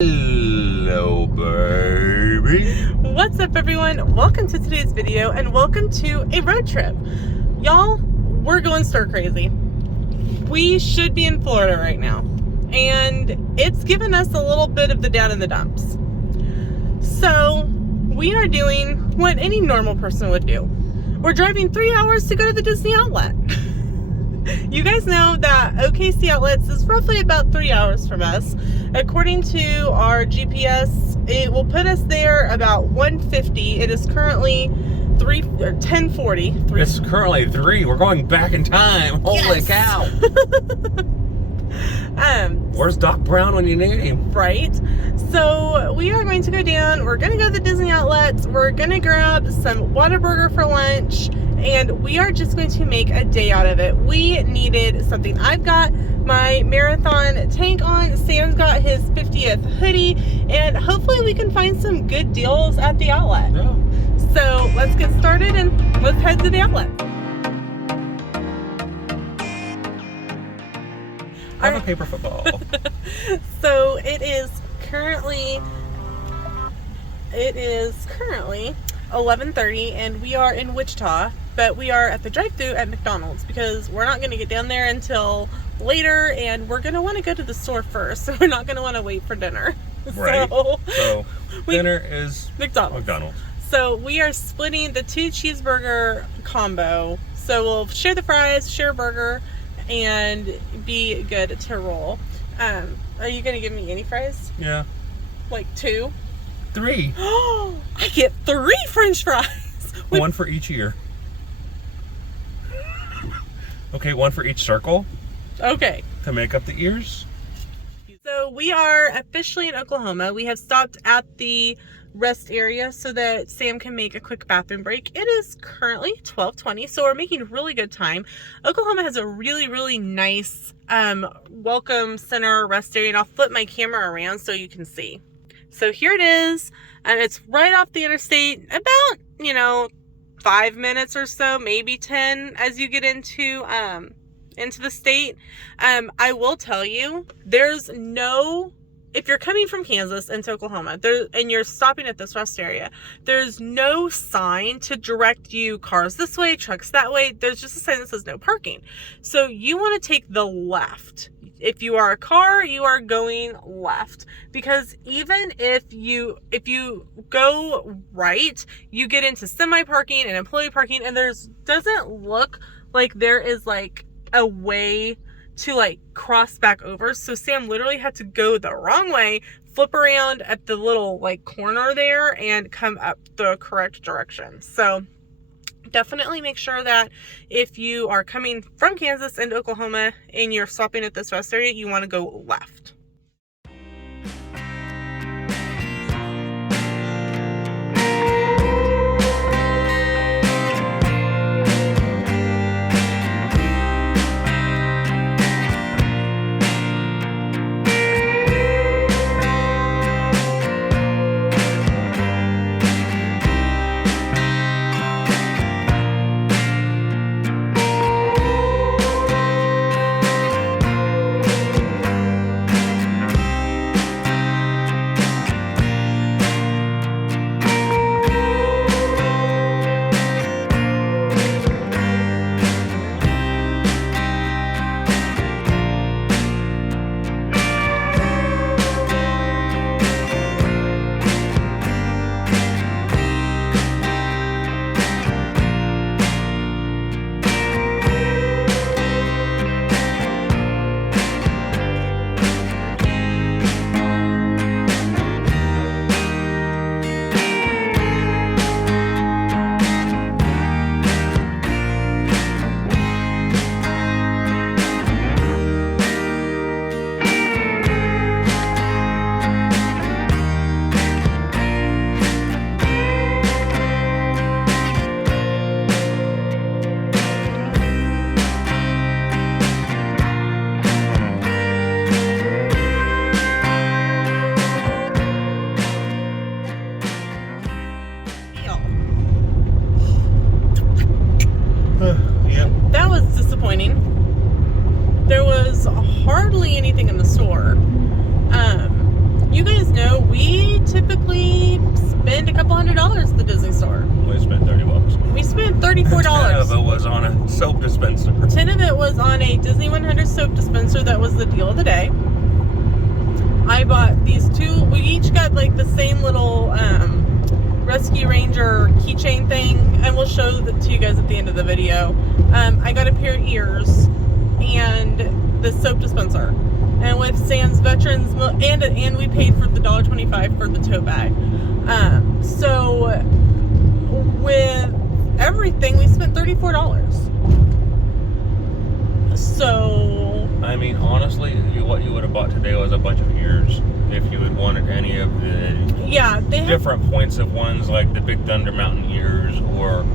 Hello, baby. What's up, everyone? Welcome to today's video and welcome to a road trip. Y'all, we're going stir crazy. We should be in Florida right now, and it's given us a little bit of the down in the dumps. So we are doing what any normal person would do. We're driving 3 hours to go to the Disney Outlet. You guys know that OKC Outlets is roughly about 3 hours from us. According to our GPS, it will put us there about 1:50. It is currently 10:40. It's currently 3. We're going back in time. Holy cow. Where's Doc Brown when you need him? Right. So we are going to go down. We're going to go to the Disney Outlets. We're going to grab some Whataburger for lunch. And we are just going to make a day out of it. We needed something. I've got my marathon tank on. Sam's got his 50th hoodie. And hopefully we can find some good deals at the outlet. Yeah. So let's get started and let's head to the outlet. Have a paper football. So it is currently 11:30 and we are in Wichita, but we are at the drive-thru at McDonald's because we're not going to get down there until later, and we're going to want to go to the store first, so we're not going to want to wait for dinner. Right. So dinner is McDonald's. So we are splitting the 2 cheeseburger combo. So we'll share the fries, share a burger, and be good to roll. Are you going to give me any fries? Yeah. Like 2? 3. Oh, I get 3 French fries. One for each ear. Okay, one for each circle. Okay. To make up the ears. So we are officially in Oklahoma. We have stopped at the rest area so that Sam can make a quick bathroom break. It is currently 12:20, so we're making really good time. Oklahoma has a really nice welcome center rest area, and I'll flip my camera around so you can see. So here it is, and it's right off the interstate, about 5 minutes or so, maybe 10 as you get into the state. I will tell you, if you're coming from Kansas into Oklahoma and you're stopping at this rest area, there's no sign to direct you cars this way, trucks that way. There's just a sign that says no parking. So you want to take the left. If you are a car, you are going left, because even if you go right, you get into semi parking and employee parking, and doesn't look like there is like a way to cross back over. So Sam literally had to go the wrong way, flip around at the little corner there, and come up the correct direction. So definitely make sure that if you are coming from Kansas into Oklahoma and you're stopping at this rest area, you want to go left. probably spend a couple $100 at the Disney store. We spent $30. We spent $34. 10 of it was on a soap dispenser. 10 of it was on a Disney 100 soap dispenser. That was the deal of the day. I bought these two. We each got like the same little Rescue Ranger keychain thing, and we'll show that to you guys at the end of the video. I got a pair of ears and the soap dispenser, and with Sam's Veterans, and we paid for the $1.25 for the tote bag. So with everything, we spent $34. So I mean, honestly, what you would have bought today was a bunch of ears. If you had wanted any of the they different points of ones, like the Big Thunder Mountain ears or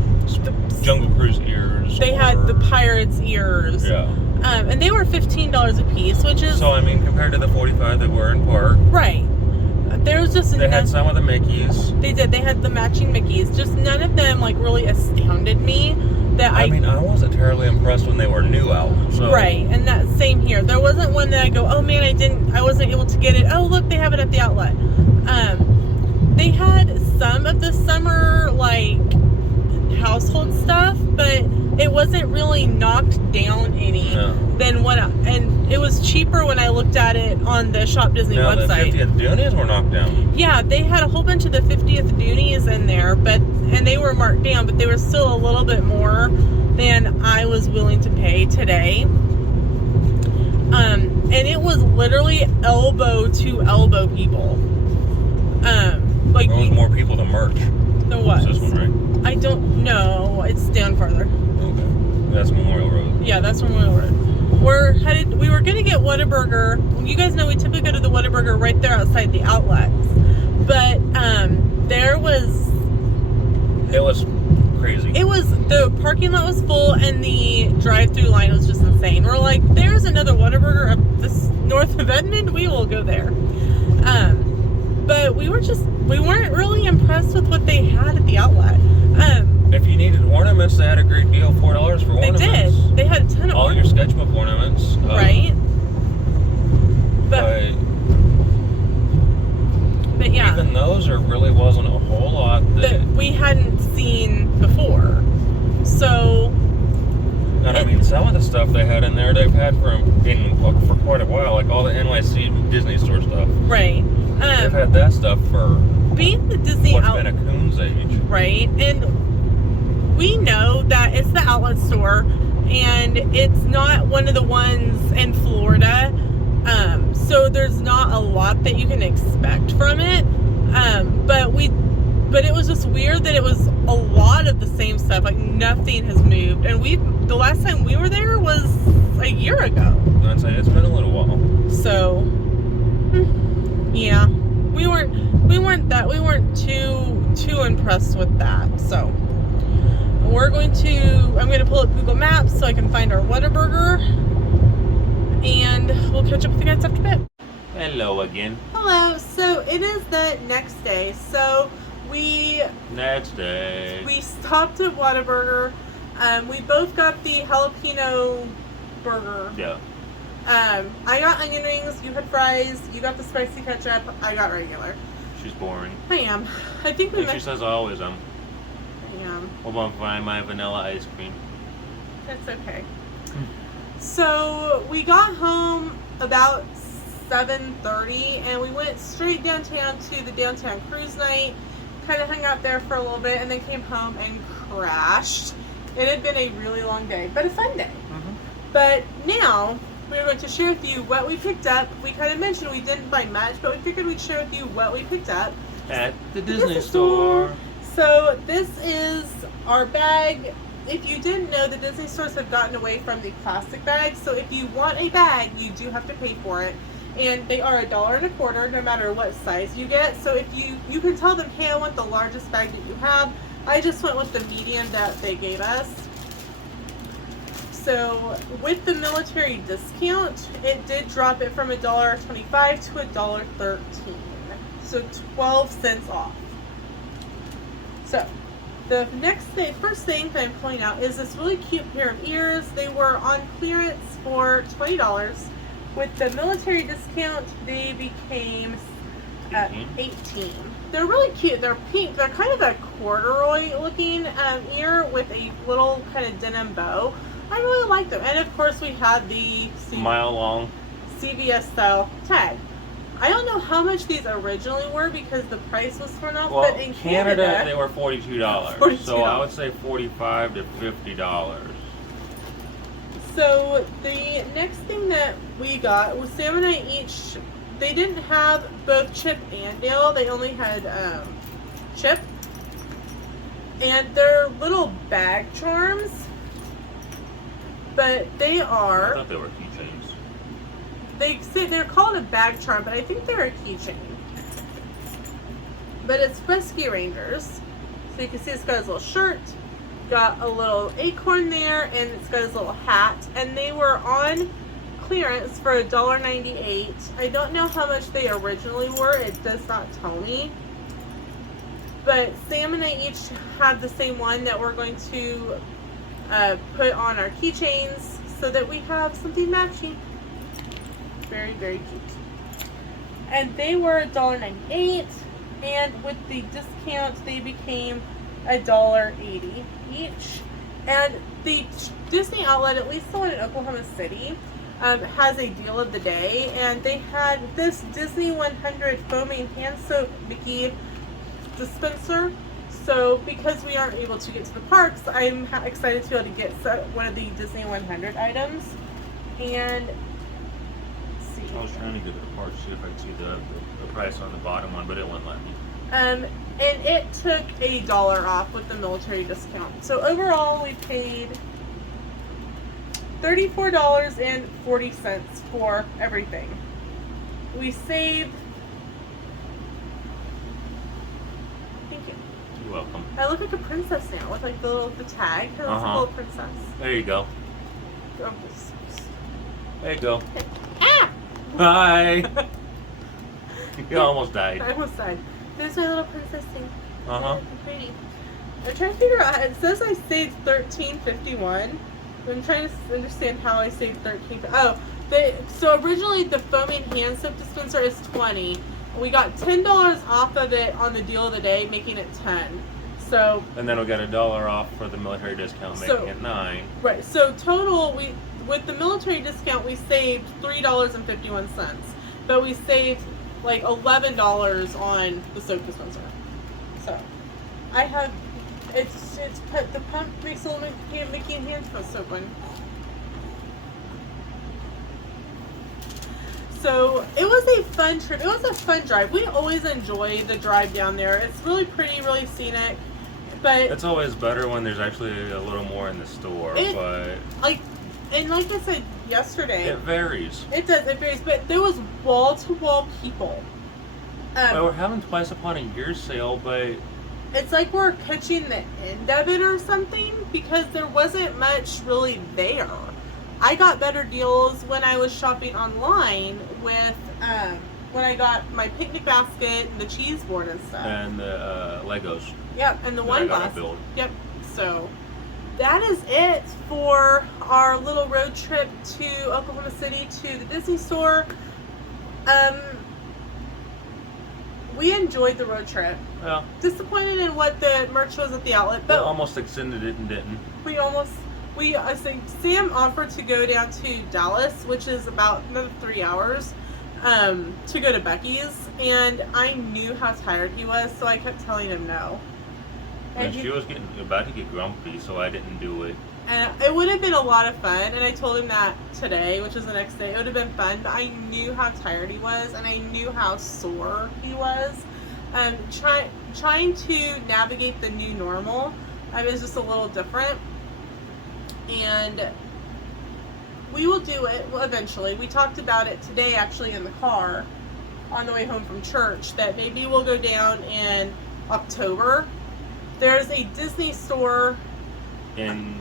Jungle Cruise ears. They had the Pirates ears. Yeah. And they were $15 a piece, which is... So, I mean, compared to the $45 that were in park. Right. There was just... They had some of the Mickeys. They did. They had the matching Mickeys. Just none of them, like, really astounded me. I mean, I wasn't terribly impressed when they were new out. So. Right. And that same here. There wasn't one that I go, oh, man, I wasn't able to get it. Oh, look, they have it at the outlet. They had some of the summer, like, household stuff, but it wasn't really knocked down any than what, and it was cheaper when I looked at it on the Shop Disney website. The 50th Doonies were knocked down. Yeah, they had a whole bunch of the 50th Doonies in there, and they were marked down, but they were still a little bit more than I was willing to pay today. And it was literally elbow to elbow people. Like there was more people than merch. There was. This one, right? I don't know. It's down farther. Okay. That's Memorial Road. Yeah, that's Memorial Road. We were going to get Whataburger. You guys know we typically go to the Whataburger right there outside the outlets. But there was... It was crazy. The parking lot was full and the drive-through line was just insane. We're like, there's another Whataburger up this north of Edmond. We will go there. But we weren't really impressed with what they had at the outlet. If you needed ornaments, they had a great deal, $4 for ornaments. They did. They had a ton of all your sketchbook ornaments. Right. But yeah. Even those, there really wasn't a whole lot that we hadn't seen before. So... And I mean, some of the stuff they had in there, they've had for quite a while, like all the NYC Disney Store stuff. Right. They've had that stuff for being the Disney what's been a coon's age. Right. And we know that it's the outlet store, and it's not one of the ones in Florida. So there's not a lot that you can expect from it. But it was just weird that it was a lot of the same stuff. Like nothing has moved. And the last time we were there was a year ago. I'd say it's been a little while. So yeah. We weren't too impressed with that. So I'm going to pull up Google Maps so I can find our Whataburger, and we'll catch up with you guys after a bit. Hello again. Hello. So it is the next day. So we stopped at Whataburger. We both got the jalapeno burger. Yeah. I got onion rings, you had fries, you got the spicy ketchup, I got regular. She's boring. I am. I think she says I always am. I am. Hold on, find my vanilla ice cream. That's okay. So we got home about 7:30 and we went straight downtown to the downtown cruise night, kind of hung out there for a little bit, and then came home and crashed. It had been a really long day, but a fun day. Mm-hmm. But now we're going to share with you what we picked up. We kind of mentioned we didn't buy much, but we figured we'd share with you what we picked up at the Disney store. So this is our bag. If you didn't know, the Disney stores have gotten away from the plastic bags. So if you want a bag, you do have to pay for it. And they are $1.25 no matter what size you get. So if you can tell them, hey, I want the largest bag that you have. I just went with the medium that they gave us. So with the military discount, it did drop it from $1.25 to $1.13. So 12 cents off. So the first thing that I'm pulling out is this really cute pair of ears. They were on clearance for $20. With the military discount, they became 18. They're really cute. They're pink. They're kind of a corduroy looking ear with a little kind of denim bow. I really like them. And of course we had the mile long CVS style tag. I don't know how much these originally were because the price was thrown off, well, but in Canada they were $42. $42. So I would say $45 to $50. So the next thing that we got was Sam and I each. They didn't have both Chip and Dale. They only had Chip, and they're little bag charms. But they are. I thought they were keychains. They're called a bag charm, but I think they're a keychain. But it's Rescue Rangers. So you can see it's got his little shirt, got a little acorn there, and it's got his little hat. And they were on clearance for $1.98. I don't know how much they originally were. It does not tell me. But Sam and I each have the same one that we're going to put on our keychains so that we have something matching. Very, very cute. And they were $1.98, and with the discount they became $1.80 each. And the Disney Outlet, at least the one in Oklahoma City, has a deal of the day, and they had this Disney 100 foaming hand soap Mickey dispenser. So because we aren't able to get to the parks, I'm excited to be able to get one of the Disney 100 items. And I was trying to get to the park, see if I could see the price on the bottom one, but it wouldn't let me. And it took $1 off with the military discount. So overall, we paid $34.40 for everything. We saved. Thank you. You're welcome. I look like a princess now with like the tag. It's a little princess. There you go. Oh, There you go. ah! Hi. You almost died. I almost died. There's my little princess thing. Uh-huh. Pretty. I'm trying to figure out. It says I saved $13.51. I'm trying to understand how I saved $13. Oh, so originally the foaming hand soap dispenser is $20. We got $10 off of it on the deal of the day, making it $10. So. And then we got $1 off for the military discount, making it $9. Right. So total, with the military discount, we saved $3.51. But we saved like $11 on the soap dispenser. So I have. It's put the pump makes a little Mickey and hand soap one. So it was a fun trip. It was a fun drive. We always enjoy the drive down there. It's really pretty, really scenic. But it's always better when there's actually a little more in the store. But like I said yesterday, it varies. It does. It varies. But there was wall-to-wall people. Well, we're having twice upon a year sale, but it's like we're catching the end of it or something because there wasn't much really there. I got better deals when I was shopping online with when I got my picnic basket and the cheese board and stuff. And the Legos. Yep, and the wine glass. Build. Yep. So that is it for our little road trip to Oklahoma City to the Disney store. We enjoyed the road trip. Yeah. Disappointed in what the merch was at the outlet, but we almost extended it and didn't. I think Sam offered to go down to Dallas, which is about another 3 hours, to go to Becky's, and I knew how tired he was, so I kept telling him no. And she was about to get grumpy, so I didn't do it. And it would have been a lot of fun, and I told him that today, which is the next day. It would have been fun, but I knew how tired he was, and I knew how sore he was. Trying to navigate the new normal, it was just a little different. And we will do it eventually. We talked about it today, actually, in the car on the way home from church, that maybe we'll go down in October. There's a Disney store in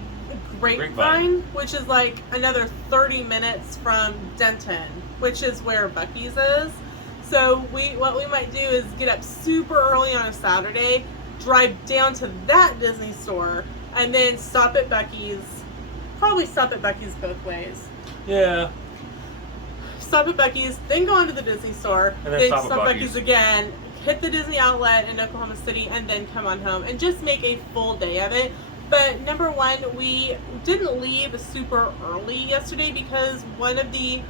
Grapevine, which is like another 30 minutes from Denton, which is where Buc-ee's is. So what we might do is get up super early on a Saturday, drive down to that Disney store, and then stop at Buc-ee's. Probably stop at Buc-ee's both ways. Yeah. stop at Buc-ee's, then go on to the Disney store, And then then stop stop at at Buc-ee's. Buc-ee's again, hit the Disney outlet in Oklahoma City, and then come on home and just make a full day of it. But number one, we didn't leave super early yesterday because one of the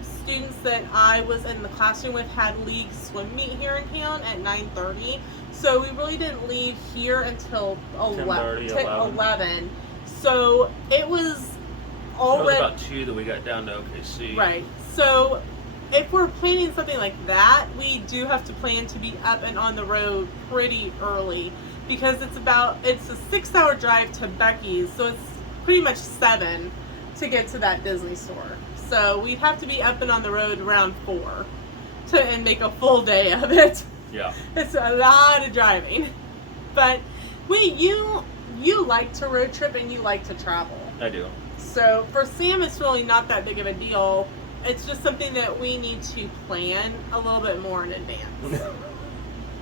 students that I was in the classroom with had league swim meet here in town at 9:30. So we really didn't leave here until 11. So it was already... It was about 2 that we got down to OKC. Right. So if we're planning something like that, we do have to plan to be up and on the road pretty early because it's a 6-hour drive to Buc-ee's, so it's pretty much 7 to get to that Disney store. So we'd have to be up and on the road around 4 and make a full day of it. Yeah. It's a lot of driving. But you like to road trip and you like to travel. I do. So for Sam, it's really not that big of a deal. It's just something that we need to plan a little bit more in advance.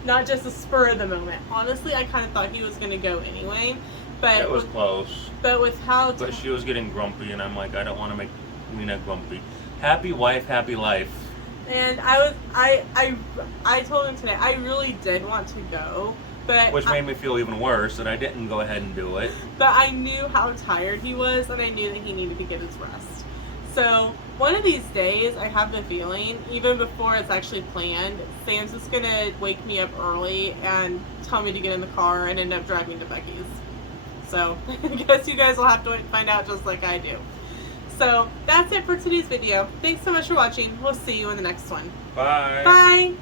Not just a spur of the moment. Honestly, I kind of thought he was going to go anyway. But It was close. But with how... But she was getting grumpy, and I'm like, I don't want to make Lena grumpy. Happy wife, happy life. And I told him today, I really did want to go. But Which made me feel even worse that I didn't go ahead and do it. But I knew how tired he was, and I knew that he needed to get his rest. So one of these days, I have the feeling, even before it's actually planned, Sam's just going to wake me up early and tell me to get in the car and end up driving to Buc-ee's. So I guess you guys will have to find out just like I do. So that's it for today's video. Thanks so much for watching. We'll see you in the next one. Bye. Bye.